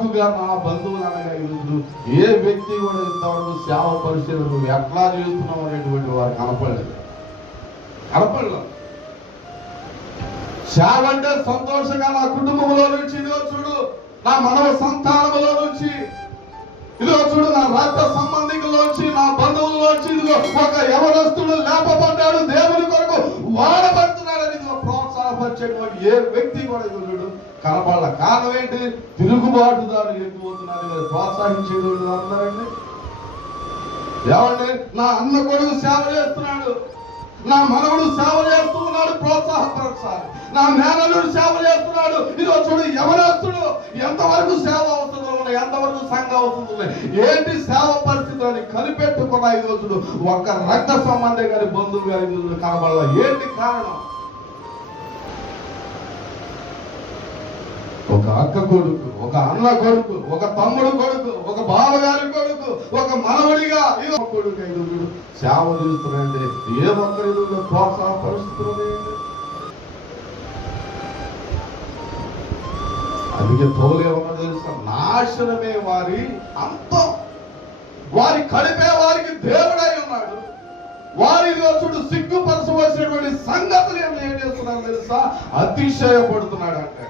నాకుగా నా బంధువులు అనగా ఈరోజు ఏ వ్యక్తి కూడా ఇంతవరకు సేవ పరిశీలన ఎట్లా చేస్తున్నావు అనేటువంటి వారు కనపడలేదు. కనపడలేదు. సేవ అంటే సంతోషంగా నా కుటుంబంలో నుంచి ఇదిగో చూడు నా మనవ సంతానంలో నుంచి ఇదిగో చూడు నా రక్త సంబంధికుల్లోంచి నా బంధువుల్లోంచి ఇదిగో ఒక యవనస్తుడు లేపబడ్డాడు దేవుని కొరకు వాడ ప్రోత్సాహపరిచేటువంటి ఏ వ్యక్తి కూడా చూడు కనపడాల కారణం ఏంటి? తిరుగుబాటుదారులు ఎక్కువవుతున్నారు ఇదిగో ప్రోత్సహించేటువంటి వారు ఏమండి? నా అన్న కొడుకు సేవ చేస్తున్నాడు. నా మనవడు సేవ చేస్తూ ఉన్నాడు ప్రోత్సాహపరచాలి నా మేనలుడు సేవ చేస్తున్నాడు. ఇది చూడు ఎవరేస్తుడు ఎంతవరకు సేవ అవుతుందో ఎంతవరకు సంఘ అవుతుందో ఏంటి సేవ పరిస్థితులని కనిపెట్టుకున్న ఇదిగో చూడు ఒక్క రక్త సంబంధం కానీ బంధువు కానీ కనబడాల. ఏంటి కారణం? అక్క కొడుకు ఒక అన్న కొడుకు ఒక తమ్ముడు కొడుకు ఒక బావగారి కొడుకు ఒక మనవడిగా కొడుకు ఐదుగురు సేవ చేస్తున్నాయండి ఏ ఒక్కరి ప్రోత్సాహ పరిస్థితులు అందుకే తోలు ఏమన్నా తెలుసా? నాశనమే వారి అంతం. వారి కడిపే వారికి దేవుడై ఉన్నాడు. వారిలో చూడు సిగ్గుపరచవలసినటువంటి సంగతులు ఏమి ఏం చేస్తున్నారు తెలుసా? అతిశయపడుతున్నాడు అంటే